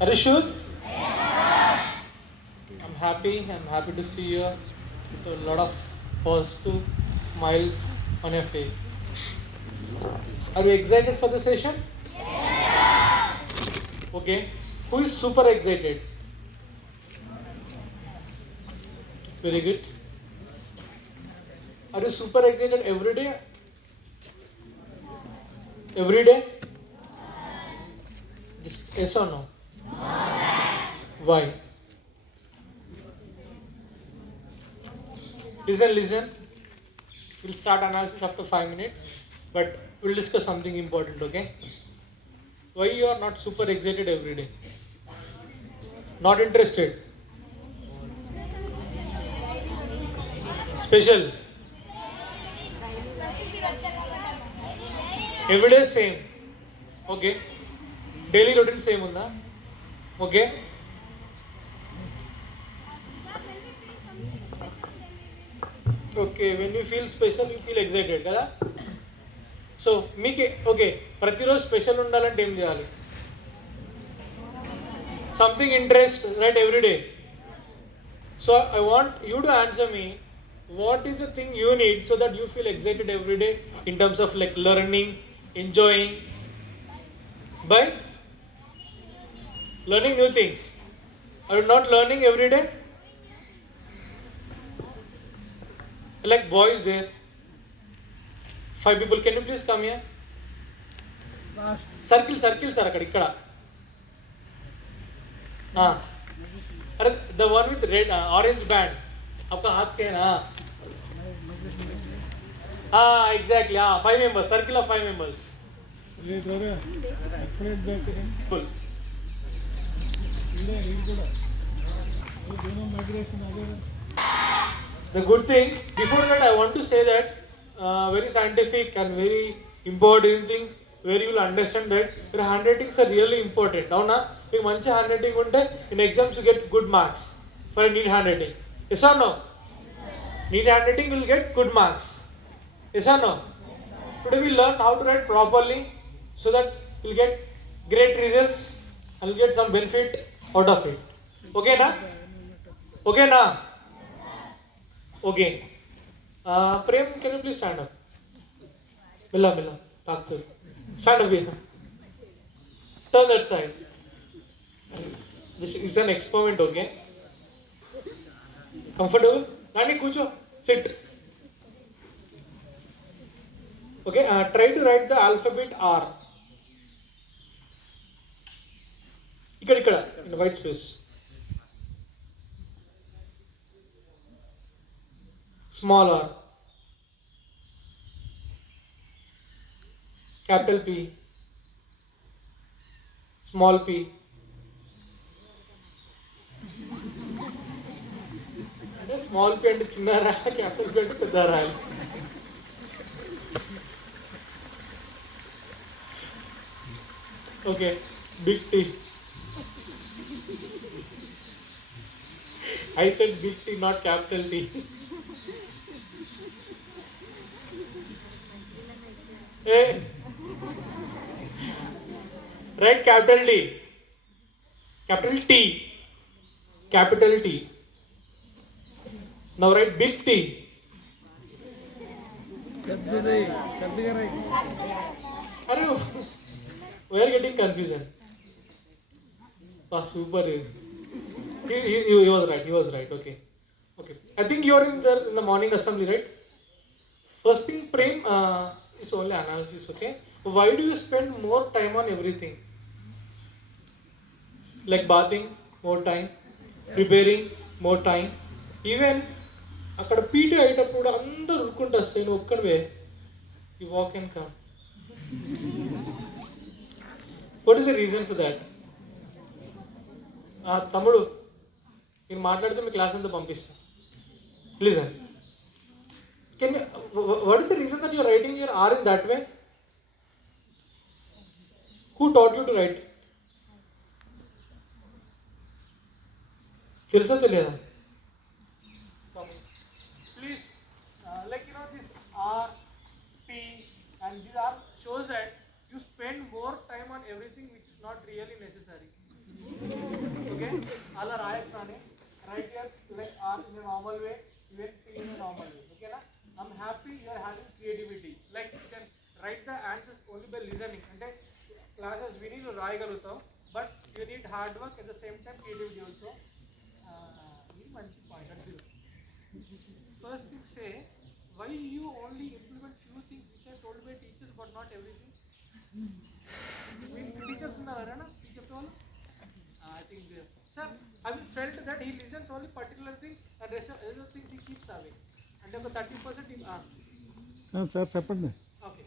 Are you sure? I'm happy. I'm happy to see you with a lot of positive smiles on your face. Are you excited for the session? Okay. Who is super excited? Very good. Are you super excited every day? Every day? Just yes or no? Why? Listen. We'll start analysis after 5 minutes, but we'll discuss something important, okay? Why you are not super excited every day? Not interested? Special? Every day same. Okay. Daily routine same unda. Okay. Okay. When you feel special, you feel excited, కదా? సో మీకు ఓకే ప్రతిరోజు స్పెషల్ ఉండాలంటే ఏం చేయాలి? Something interest right every day. So I want you to answer me what is the thing you need so that you feel excited every day in terms of like learning, enjoying, by learning new things. Are you not learning every day? Like boys there, 5 people, can you please come here? Circle sir akkada ikkada. अरे the one with red orange band आपका हाथ क्या है ना? Exactly. 5 members, circle of 5 members. Cool. The good thing, before that I want to say that very scientific and very important thing where you will understand that your handwritings are really important. Now na, if manchi handwriting unte in exams you get good marks for a neat handwriting. Yes or no? Neat handwriting will get good marks. Yes or no? Today we learn how to write properly so that you'll get great results and you'll get some benefit out of it. Okay na? Okay na? Okay. Prem, can you please stand up? Mila, talk to. Stand up here. Turn that side. This is an experiment, okay? Comfortable? Nani, kucho. Sit. Okay, try to write the alphabet R. Ikkada, in the white space. Small r. Capital P. Small p. Small p అంటే చిన్న రా, capital p అంటే పెద్ద రాయాలి. Okay, big T. I said big T, not capital T. Hey, write capital D, capital T, capital T. Now write big T. Are you? We are getting confusion. Super. He was right. He was right. Okay. I think you are in the morning assembly, right? First thing, Prem, is only analysis. Okay. Why do you spend more time on everything? Like bathing, more time. Preparing, more time. Even అక్కడ PT అయ్యేటప్పుడు అందరూ ఉరుక్కుంటూ వస్తాయి, నువ్వు ఒక్కడివే you walk and come. What is the reason for that? తమ్ముడు మీరు మాట్లాడితే మీ క్లాస్ అంతా పంపిస్తా. Listen, can what is the reason that your writing your are in that way? Who taught you to write? తెలుసా తెలియదా? Please, like this R, P and these are shows that you spend more time on everything which is not really necessary. అలా రాయకుండానే write here like or in normal way even T in normal way ఓకేనా I'm happy you are having creativity like you can write the answers only by listening అంటే classes విని నువ్వు రాయగలుగుతావు but you need hard work at the same time creativity also ఇది మంచి point అంటే first thing say why you only implement few things which are told by teachers but not everything teachers unnara teacher told I think sir have you felt that he listens only particular thing and rest of other things he keeps away and ఒక 30% సార్ చెప్పండి ఓకే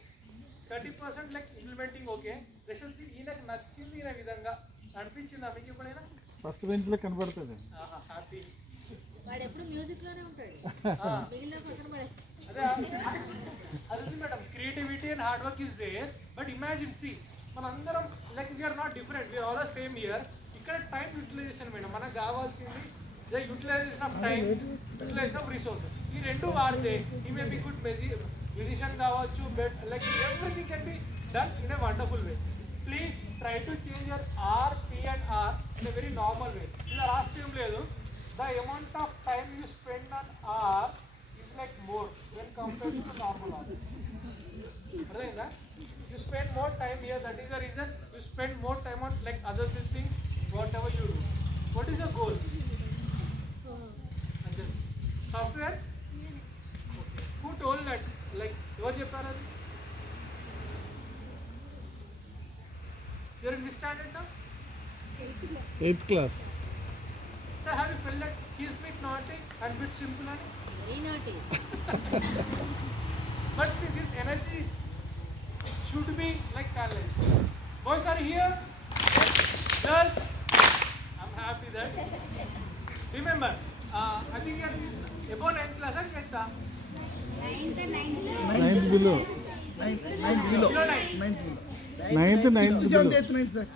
30% like implementing okay rest of ఈయనకు నచ్చింది ఈ విధంగా అనిపించిందా మీకు ఎప్పుడైనా first bench లో కనబడుతుంది హ్యాపీ వాడు ఎప్పుడు మ్యూజిక్ లోనే ఉంటాడు మిగిలిన పక్కన పడేస్తాడు అదే madam creativity and hard work is there but imagine see మనందరం like we are not different we are all same year ఇక్కడ టైం యూటిలైజేషన్ మేడం మనకు కావాల్సింది utilization of time utilization of resources ఈ రెండు వాడితే ఈ మే బి గుడ్ మ్యూజిషియన్ కావచ్చు but like everything can be done in a wonderful way please try to change your R P and R in a very normal way ఇలా రాష్ట్రం లేదు the amount of time you spend on or like more when compared to normal hour. Right? You spend more time here. That is the reason you spend more time on like other things, whatever you do. What is your goal? And then software. Okay. Who told that? Like what you are? You are in which standard now? 8th class. Sir, have you felt that he is bit naughty and bit simple? Very నాటి But see, this energy should be like challenge. Boys are here. Girls, I'm happy that. Remember, I think you are above 9th class or 10th? 9th below. 9th Below below. 9th. 9th below. 9th 6th, below. 7th, 8th, 9th, sir.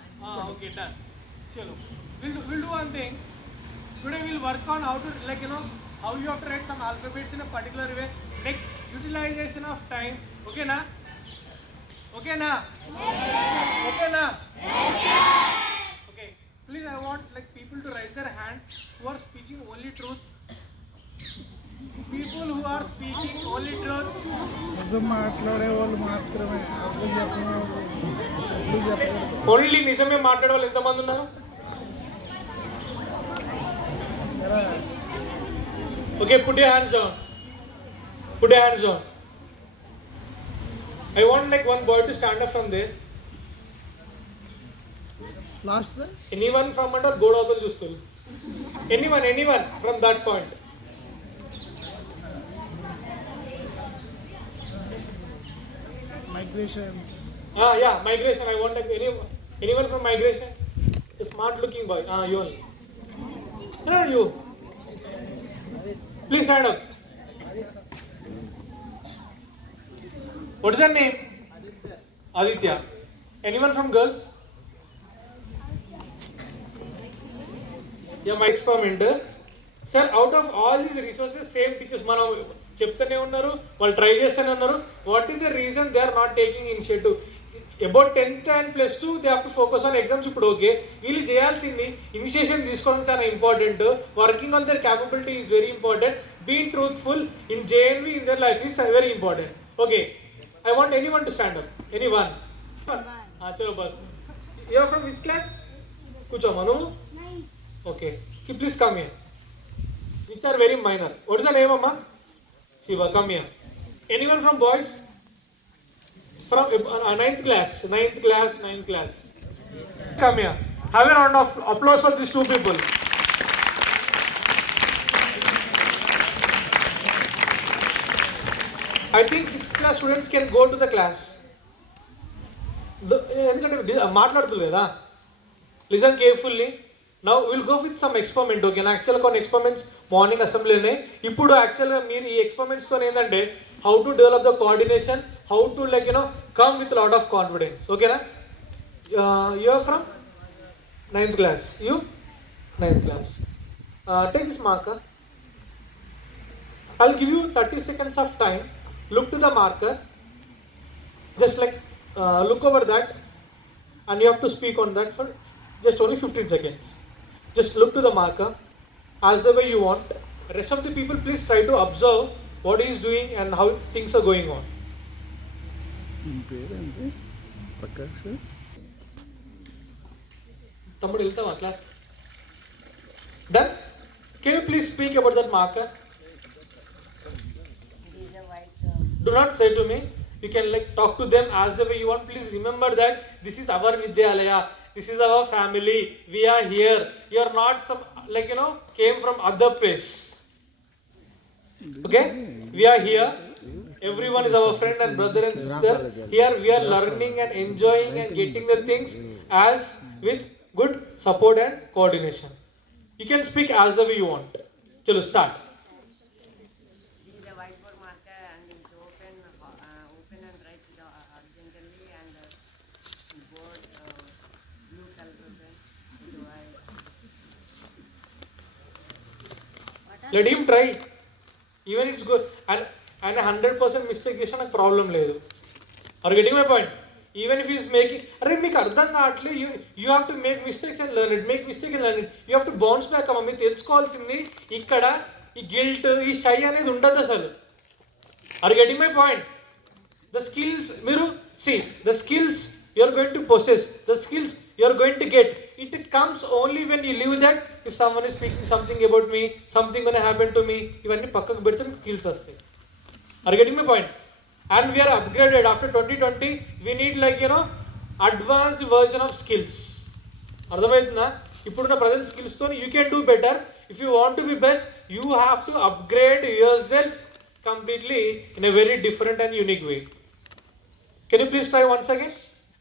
Okay, done. Chalo. We'll do one thing. Today we'll work on how to like how you have to write some alphabets in a particular way. Next, utilization of time. Okay na? Okay na? Yes. Okay na? Yes. Okay. Please, I want like people to raise their hand who are speaking only truth. People who are speaking only truth. నిజం మాట్లాడే వాళ్ళు మాత్రమే అప్పుడు చెప్పకూడదు. ఓన్లీ నిజమే మాట్లాడే వాళ్ళు ఎంతమంది ఉన్నారు? Okay, put your hands down. Put your hands down. I want like one boy to stand up from there. Last sir Anyone from under go out of the Anyone from that point. Migration Yeah, migration. I want like anyone from migration. A smart looking boy. You only. No, you. Please stand up. What is your name? Aditya. Anyone from girls? Yeah, my experiment. Sir, out of all these resources, same teachers మనం చెప్తూనే ఉన్నారు, వాళ్ళు ట్రై చేస్తూనే ఉన్నారు. What is the reason they are not taking initiative? About 10th and +2 they have to focus on exams. ఇప్పుడు okay, వీళ్ళు చేయాల్సింది ఇనిషియేషన్ తీసుకోవడం చాలా important. Working on their capability is very important. Being truthful in JNV in their life is very important. Okay, I want anyone to stand up. Anyone? చలో బస్. You are from which class? కూర్చోమా నువ్వు? Okay, please come here. Which are very minor. What is the name, Amma? Shiva, come here. Anyone from boys? From 9th class. Come here. Have a round of applause for these two people. I think 6th class students can go to the class. ఎందుకంటే మాట్లాడుతులేదా? Listen carefully. Now we'll go with some experiment. Okay, యాక్చువల్గా కొన్ని experiments morning అసెంబ్లీనే. ఇప్పుడు యాక్చువల్గా మీరు ఈ ఎక్స్పెరిమెంట్స్తో ఏంటంటే how to develop the coordination, how to like come with lot of confidence. ఓకేనా? You are from 9th class. You? 9th class. Take this marker. I'll give you 30 seconds of time. Look to the marker. Just like look over that, and you have to speak on that for just only 15 seconds. Just look to the marker as the way you want. Rest of the people, please try to observe what he is doing and how things are going on. మీ పేరేంటి ప్రకాష్ తమ్ముడు వెళ్తావా class? Done? Can you please speak about that marker? Do not say to me. You can like talk to them as the way you want. Please remember that this is our Vidyalaya. This is our family. We are here. You are not some like came from other place. Okay? We are here. Everyone is our friend and brother and sister. Here we are learning and enjoying and getting the things as with good support and coordination. You can speak as the way you want. Chalo, start. This is a whiteboard marker and it's open and write horizontally and board blue color pen. Let him try. Even it's good. And 100% mistake చేసిన నాకు ప్రాబ్లం లేదు. Are you getting my point? Even if he is making, అరే మీకు అర్థం కావట్లే, you have to make mistakes and learn it. Make mistake and learn it. You have to bounce back అమ్మ. మీరు తెలుసుకోవాల్సింది ఇక్కడ ఈ గిల్ట్ ఈ షై అనేది ఉండదు అసలు. Are you getting my point? The skills మీరు see the skills you are going to possess, the skills you are going to get, it comes only when you live that. If someone is speaking something about me, something gonna happen to me, ఇవన్నీ పక్కకు పెడితే skills వస్తాయి. Are you getting my point? And we are upgraded after 2020. We need like advanced version of skills. అర్థమవుతుందా? ఇప్పుడున్న present స్కిల్స్తో you can do better. If you want to be best, you have to upgrade yourself completely in a very different and unique way. Can you please try once again?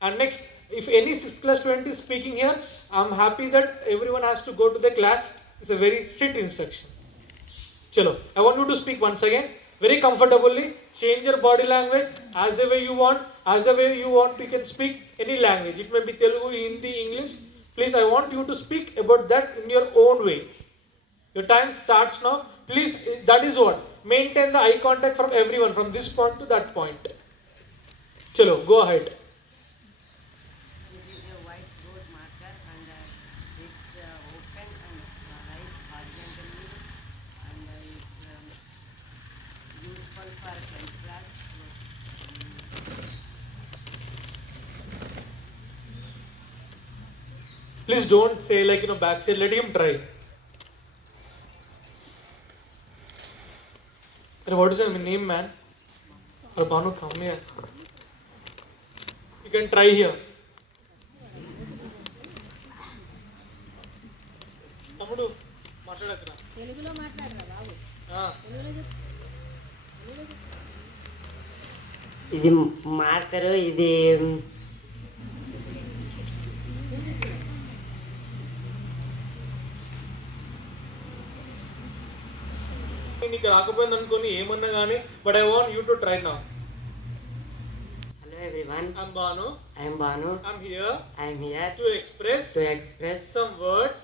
And next, if any 6th class student is speaking here, I'm happy that everyone has to go to the class. It's a very strict instruction. Chalo, I want you to speak once again, very comfortably. Change your body language as the way you want. As the way you want, you can speak any language. It may be Telugu, Hindi, English. Please, I want you to speak about that in your own way. Your time starts now. Please, that is what. Maintain the eye contact from everyone, from this point to that point. Chalo, go ahead. This is a whiteboard marker and it's open and right horizontally and it's useful for 10th class. Please don't say like backside. Let him try. What is your name, man? Banu, come here. You can try here. తమ్ముడు మాట్లాడకరా. తెలుగులో మాట్లాడరా బాబు, తెలుగులో చెప్పు. ఇది మార్కరు, ఇది నీకు రాకపోయింది అనుకోని ఏమన్నా కానీ, but I want you to try now. hello everyone, I'm Banu. I am Banu. I'm here I am here to express to express some words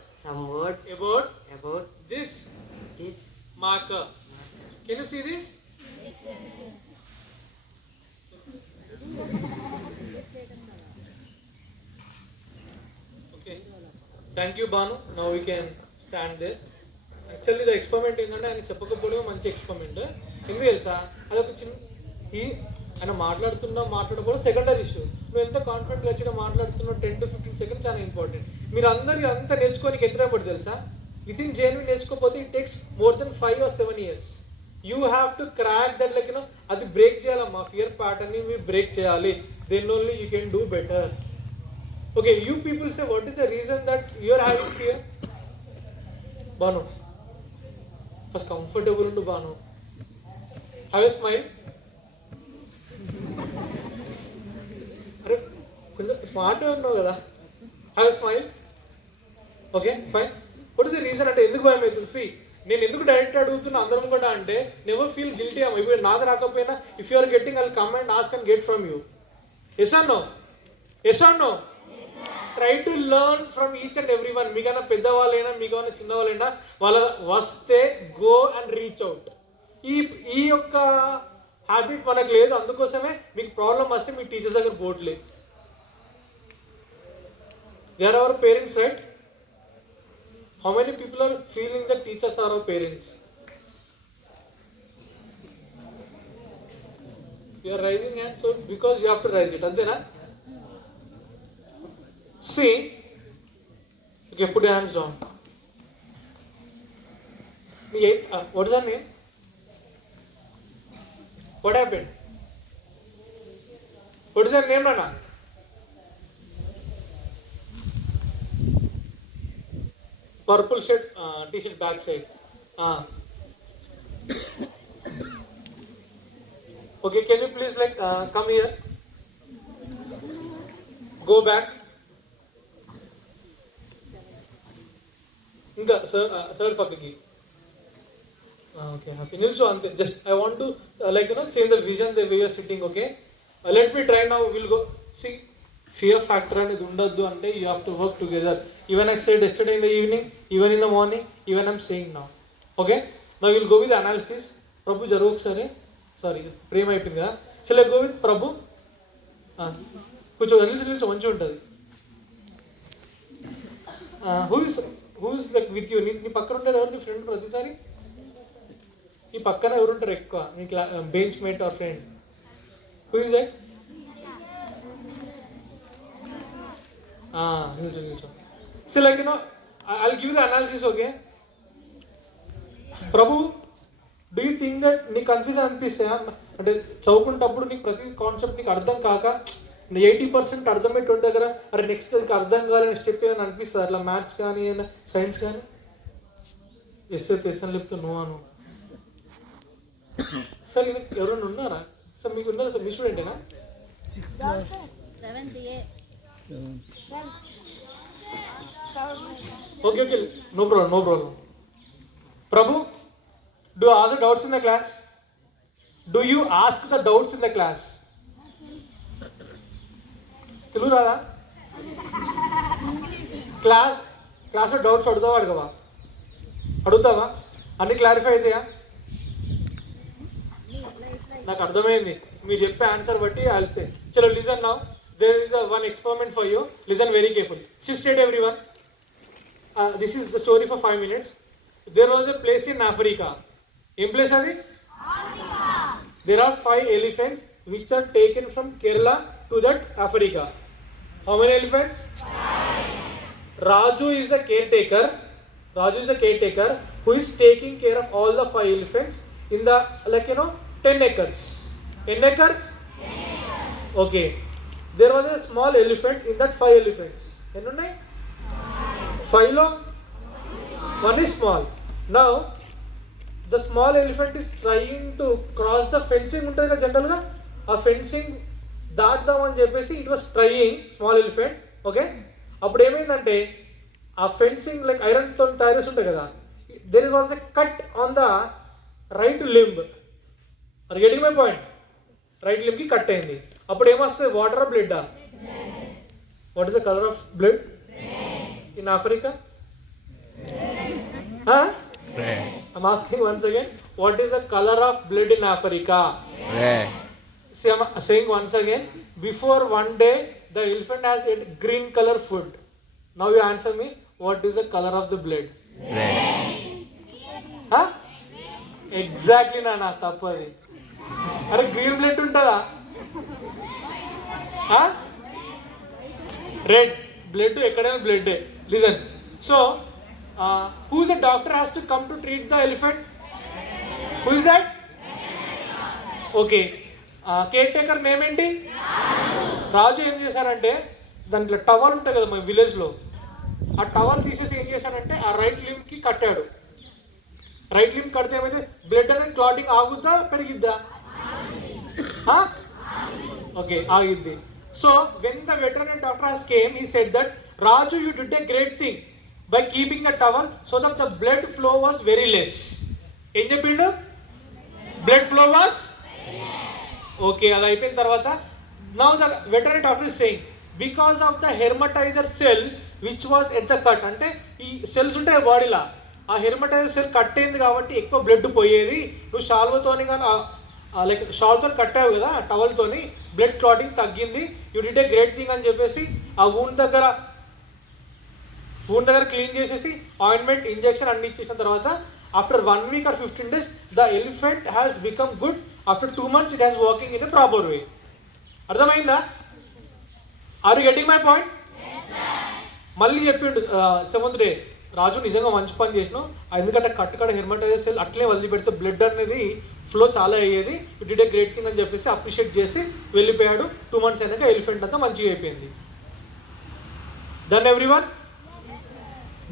words about about this this marker. Can you see this? Okay. Thank you, Banu. Now we can stand there. Actually ఇది ఎక్స్పెరిమెంట్ ఏంటంటే ఆయన చెప్పకపోవడమే మంచి ఎక్స్పెరిమెంట్. ఎందుకు తెలుసా, అదొక ఆయన మాట్లాడకపోవడం సెకండరీ ఇష్యూ. నువ్వు ఎంత కాన్ఫిడెంట్గా వచ్చి మాట్లాడుతున్నావు 10 to 15 seconds చాలా ఇంపార్టెంట్. మీరు అందరూ అంతా నేర్చుకోనికి ఎంత పడుతుంది తెలుసా? వితిన్ జేఎన్వి నేర్చుకోకపోతే it takes more than 5 or 7 years. You have to crack that like అది బ్రేక్ చేయాలమ్మా. ఫియర్ ప్యాటర్న్ని మీరు బ్రేక్ చేయాలి. Then only you can do better. Okay, you people say what is the reason that you are having fear? Banu, first comfortable ఉండు Banu. Have a smile. అరే కొంచెం స్మార్ట్గా ఉన్నావు కదా. Have a smile. Okay fine. What is the reason అంటే ఎందుకు భయం అవుతుంది? సి, నేను ఎందుకు డైరెక్ట్ అడుగుతున్నా అందరం కూడా అంటే, నెవర్ ఫీల్ గిల్టీ అమ్మ. ఇప్పుడు నాకు రాకపోయినా if you are getting I will come and ask and get from you. Yes or no? Yes or no? Try to learn from each and every one. మీకైనా పెద్దవాళ్ళైనా మీకైనా చిన్నవాళ్ళైనా వాళ్ళ వస్తే గో అండ్ రీచ్ అవుట్. ఈ యొక్క హ్యాబిట్ మనకు లేదు. అందుకోసమే మీకు ప్రాబ్లం వస్తే మీ టీచర్స్ దగ్గర పోవట్లేదు. They are our parents, right? How many people are feeling that teachers are our parents? You are raising hand, so because you have to raise it, antena? See, okay, put your hands down. What is her name? What happened? What is her name, Nana? Purple shirt, t-shirt back side. Okay, can you please come here? Go back. ఇంకా sir పక్కకి okay happy నిల్చో అంతే just I want to change the vision the way you're sitting okay let me try now will go see fear factor అనేది ఉండొద్దు అంటే you have to work together even I said yesterday in the evening even in the morning even I'm saying now okay now will go with analysis Prabhu జరుగు ఒకసారి సారీ ప్రేమ అయిపోయింది కదా so go with ప్రభు కొంచెం నిల్చో మంచిగా ఉంటుంది హూస్ విత్ యూ నీ పక్కన ఉంటారు ఎవరు నీ ఫ్రెండ్ ప్రతిసారి ఈ పక్కన ఎవరు ఉంటారు ఎక్కువ నీ bench mate or friend who is that నిల్చో so I'll give the analysis okay Prabhu do you think that నీకు కన్ఫ్యూజన్ అనిపిస్తే అంటే చదువుకునేటప్పుడు నీకు ప్రతి కాన్సెప్ట్ నీకు అర్థం కాక 80% అర్థమయ్యేటువంటి దగ్గర అరే నెక్స్ట్ ఇంకా అర్థం కావాలని స్టెప్ ఏమైనా అనిపిస్తుంది అట్లా మ్యాథ్స్ కానీ సైన్స్ కానీ ఎస్ఎన్ లేకపోతే నువ్వు సార్ ఇది ఎవరైనా ఉన్నారా సార్ మీకు ఉన్నారా సార్ మీ స్టూడెంటేనా 6th class. 7th A. Okay no problem Prabhu do ask the doubts in the class do you ask the doubts in the class Telugu రాదా క్లాస్లో డౌట్స్ అడుగుతావా అన్ని క్లారిఫై అవుతాయా నాకు అర్థమైంది మీరు చెప్పే ఆన్సర్ బట్టి ఆల్సే చలో listen now there is one experiment for you listen very careful seated everyone this is the story for 5 minutes there was a place in Africa ఏం ప్లేస్ అది there are 5 elephants which are taken from Kerala to that Africa. How many elephants? 5. Raju is a caretaker who is taking care of all the 5 elephants in the 10 acres. 10 acres? 10 acres. Okay. There was a small elephant in that 5 elephants. Ennu unnai? 5 lo one is small. Now the small elephant is trying to cross the fencing ఉంటుంది కదా జనరల్గా ఆ fencing దాటుదామని చెప్పేసి it was trying small elephant okay అప్పుడు ఏమైందంటే ఆ fencing ఐరన్తో తయారు చేసి ఉంటాయి కదా there was a cut on the right limb are getting my point right లింబ్కి కట్ అయింది అప్పుడు ఏమొస్తుంది water blood what is the colour of blood in Africa I'm asking once again, what is the color of blood in Africa? Red. See, I'm saying once again, before one day, the elephant has ate green color food. Now you answer me, what is the color of the blood? Red. Huh? Exactly, Nana, tappadi. Are green blood untada? Huh? Red. Blood, ekkadena blood. Listen. So, who's the doctor has to come to treat the elephant? Who is that? Okay. Caretaker name ఏంటి? రాజు ఏం చేశారంటే దాంట్లో టవల్ ఉంటుంది కదా మన విలేజ్లో ఆ టవల్ తీసేసి ఏం చేశారంటే ఆ రైట్ లింబ్కి కట్టాడు రైట్ లింబ్ కడితే ఏమైతే బ్లడ్ అనేది క్లాటింగ్ ఆగుద్దా పెరిగిద్దా ఓకే ఆగిద్ది so when the veterinary doctor has came he said that Raju you did a great thing by keeping the towel so that the blood flow was very less. ఏం చెప్పిండు blood flow was okay అది అయిపోయిన తర్వాత now the veterinary doctor is saying because of the hermatizer cell which was at the cut అంటే ఈ సెల్స్ ఉంటాయి బాడీలో ఆ హెర్మటైజర్ సెల్ కట్ అయింది కాబట్టి ఎక్కువ బ్లడ్ పోయేది నువ్వు షాల్వతోని కానీ షాల్తో కట్టావు కదా టవల్తోని బ్లడ్ క్లాటింగ్ తగ్గింది you did a great thing అని చెప్పేసి ఆ వూండ్ దగ్గర wound దగ్గర క్లీన్ చేసేసి ఆయింట్మెంట్ ఇంజెక్షన్ అన్ని ఇచ్చేసిన తర్వాత after 1 week or 15 days the elephant has become good. After 2 months it has walking in a proper way. అర్థమైందా? Are you getting my point? మళ్ళీ చెప్పిండు 7th day, రాజు నిజంగా మంచి పని చేసినావు, ఎందుకంటే కట్టుకడ హెర్మటైజర్ సెల్ అట్లే వదిలి పెడితే బ్లడ్ అనేది ఫ్లో చాలా అయ్యేది, you did a great thing అని చెప్పేసి అప్రిషియేట్ చేసి వెళ్ళిపోయాడు. 2 months అయినాక ఎలిఫెంట్ అంతా మంచిగా అయిపోయింది. Done everyone?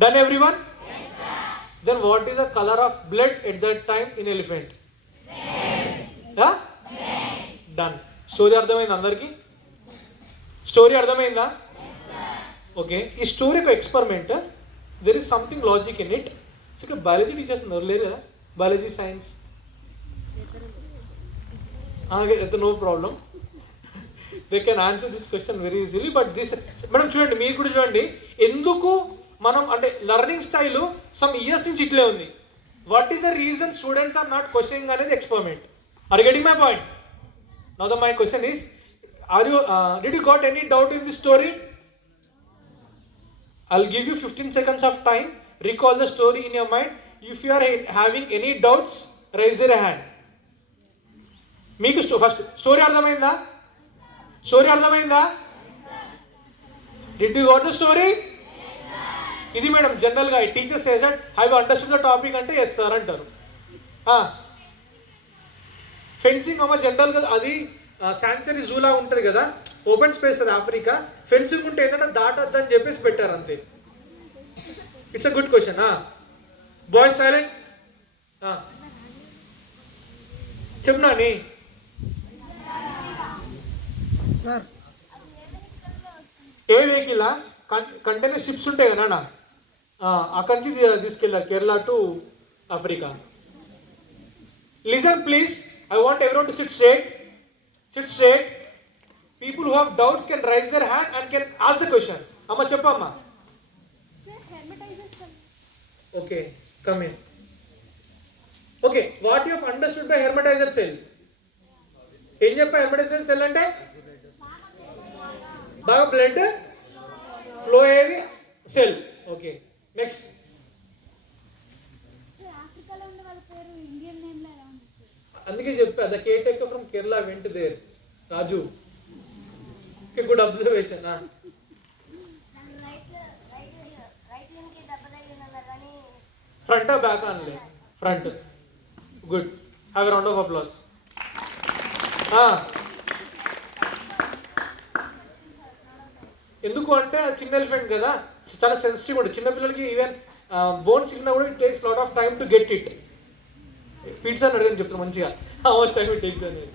Done everyone? Then what is the colour of blood at that time in elephant? Done. Story అర్థమైంది అందరికీ? స్టోరీ అర్థమైందా? ఓకే, ఈ స్టోరీకి experiment, there is something logic in it. ఇక్కడ బయాలజీ టీచర్స్ ఉన్నారు లేరు కదా? Biology, science, no problem, they can answer this question very easily. But this madam చూడండి, మీరు కూడా చూడండి, ఎందుకు మనం అంటే లెర్నింగ్ స్టైల్ సమ్ ఇయర్స్ నుంచి ఇట్లే ఉంది. What is the reason students are not questioning అనేది experiment. Are getting my point? Now the my question is, did you got any doubt in this story? I'll give you 15 seconds of time. Recall the story in your mind. If you are having any doubts, raise your hand. మీకు first story అర్థమైందా? Story అర్థమైందా? Did you got the story? ఇది madam జనరల్గా teacher says that have you understood the topic అంటే yes sir అంటారు. Fencing అమ్మ జనరల్గా అది శాంక్చురీ జూలా ఉంటుంది కదా, ఓపెన్ స్పేస్ అది ఆఫ్రికా. ఫెన్సింగ్ ఉంటే ఏంటంటే దాటద్దు అని చెప్పేసి పెట్టారు అంతే. It's a good question. Boys silent. చెప్నాని సార్ ఏ వెహికల్ కంటైనర్ షిప్స్ ఉంటాయి కదా, అక్కడి నుంచి తీసుకెళ్ళారు Kerala to Africa. Listen please, I want everyone to SIT straight. Sit straight. People who have doubts can raise their hand and can ask the question. Amma cheppamma. Sir, hermetizer cell. Okay, come in. Okay, what you have understood by hermetizer cell? Em cheppa hermetizer cell ante baga blood flow ayedi cell. Okay, next. Sir, ఆఫ్రికాలో ఉన్న వాళ్ళ పేరు Indian name లా ఉంది. అందుకే చెప్పా, the caretaker from Kerala went there. Raju, okay, good observation. Front back అనలే, front. Good, have a round of applause. ఎందుకు అంటే చిన్న ఎలిఫెంట్ కదా, చాలా సెన్సిటివ్ ఉంటుంది. చిన్నపిల్లలకి ఈవెన్ బోన్ సిగ్నల్ కూడా it takes lot of time to get it. పిట్స్ అని అడిగాను చెప్తాను మంచిగా, how much time it takes అనేది.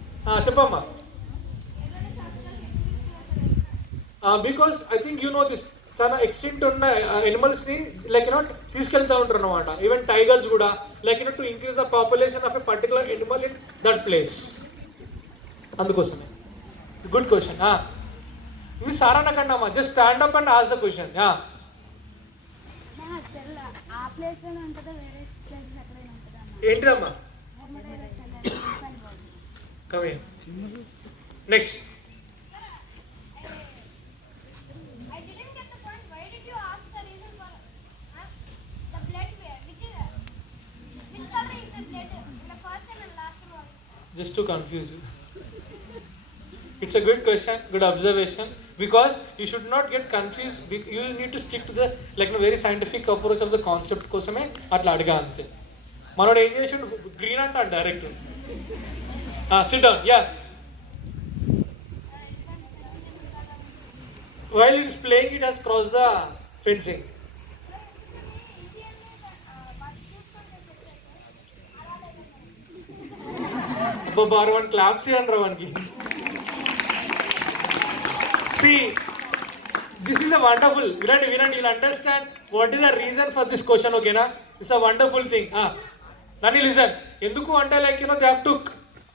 చెప్పమ్మా. Because I think you know this, చాలా ఎక్స్టెంట్ ఉన్న ఎనిమల్స్ని లైక్ యూనో తీసుకెళ్తూ ఉంటారు అనమాట. ఈవెన్ టైగర్స్ కూడా like you know to increase the population of a particular Animal in that place. అందుకోసమే గుడ్ క్వశ్చన్. మీరు సారా అనకండి అమ్మా, just stand up and ask the question. నా సెల్ ఆ ప్లేస్ లోనే ఉంటుందా, వేరే ప్లేస్ ఎక్కడైనా ఉంటుందా? ఏంటిదమ్మా? hermetizer cell అని body. Come in. Next. I didn't get the point. Why did you ask the reason for the blood where? Which color is the blood in the first and the last one? Just to confuse you. It's a good question, good observation. Because you should not get confused. You need to stick to the like a very scientific approach of the concept. కోసమే అట్లా అడిగా అంతే. మనోడు ఏం చేసిండు, గ్రీన్ అంటాడు direct. SIT down. yes. While it is playing, it has crossed the fencing. Bar one claps ఇవ్వండి వానికి. See, this is a wonderful. వినండి, you'll understand what is the reason for this question. Okay na? It's a wonderful thing. Nani listen. ఎందుకు అంటే like you know they have to,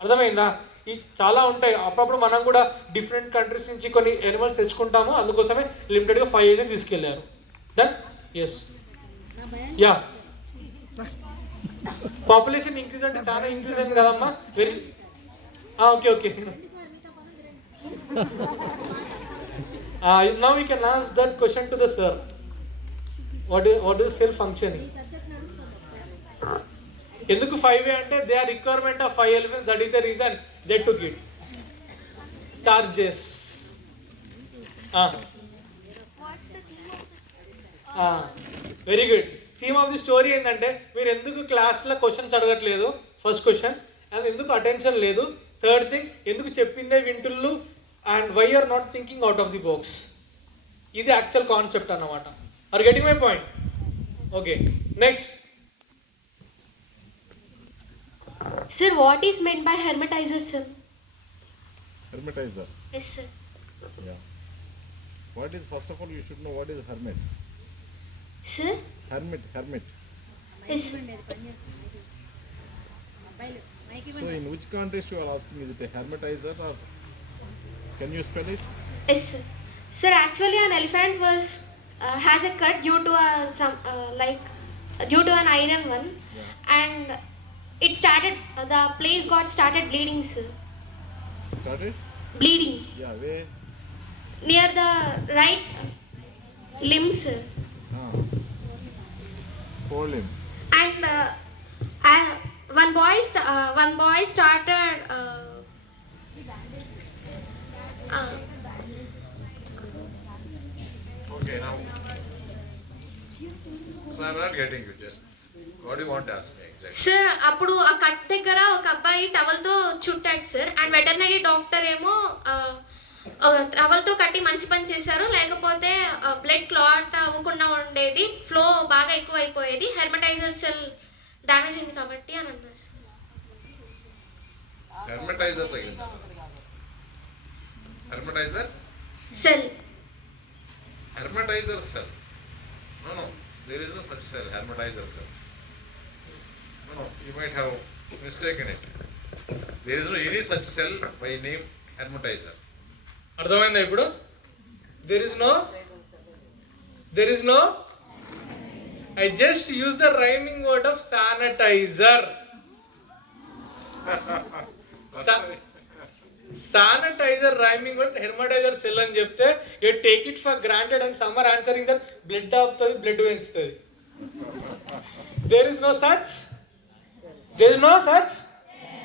అర్థమైందా? ఈ చాలా ఉంటాయి. అప్పుడప్పుడు మనం కూడా డిఫరెంట్ కంట్రీస్ నుంచి కొన్ని ఎనిమల్స్ తెచ్చుకుంటాము, అందుకోసమే లిమిటెడ్గా 5 అయితే తీసుకెళ్ళారు. Done? Yes. Ya, population increase అంటే చాలా ఇంక్రీజ్ అయింది కదమ్మా. Very okay okay. Now we can ask that question to the sir. What is cell functioning. ఎందుకు 5A అంటే they are requirement of 5 elements, that is the reason they took it. Charges. What's the theme of this? Very good. Theme of the story ఏంటంటే మీరు ఎందుకు క్లాస్లో questions అడగట్లేదు, first question. And ఎందుకు attention లేదు, third thing ఎందుకు చెప్పిందే వింటుళ్ళు, and why are not thinking out of the box. ఇది యాక్చువల్ కాన్సెప్ట్ అన్నమాట. Are getting my point? Okay, next. Sir, what is meant by hermetizer, sir? Hermetizer. Yes, sir. Yeah. What is, first of all, you should know what is hermit. Sir? Hermit. Yes. So in which context you are asking, is it a hermetizer or can you spell it? Yes, sir. Sir, actually an elephant was has a cut due to due to an iron one, and it started the place got started bleeding, sir. Started? Bleeding Yeah, where? near the right limb, sir. Hold him. And one boy started Okay, now. So I'm not getting you. Just what do you want to ask me exactly? Sir అప్పుడు ఆ కట్ దగ్గర ఒక అబ్బాయి టవల్తో చుట్టాడు sir. And veterinary doctor ఏమో టవల్తో కట్టి మంచి పని చేశారు, లేకపోతే బ్లడ్ క్లాట్ అవ్వకుండా ఉండేది, ఫ్లో బాగా ఎక్కువ అయిపోయేది, హెర్మటైజర్ సెల్ డ్యామేజ్ అయింది కాబట్టి అని అన్నారు సార్. Hermetizer తగిలిందా? Hermetizer? Cell. Hermetizer cell. No. There is no such cell. Hermetizer cell. No. You might have mistaken it. There is no any such cell by name hermetizer. అర్థమైందా ఇప్పుడు? There is no I just use the rhyming word of sanitizer. Sanitizer rhyming word, hermetizer cell అని చెప్తే you take it for granted and some are answering that blood ఆపుతుంది, blood పెంచుతుంది. There is no such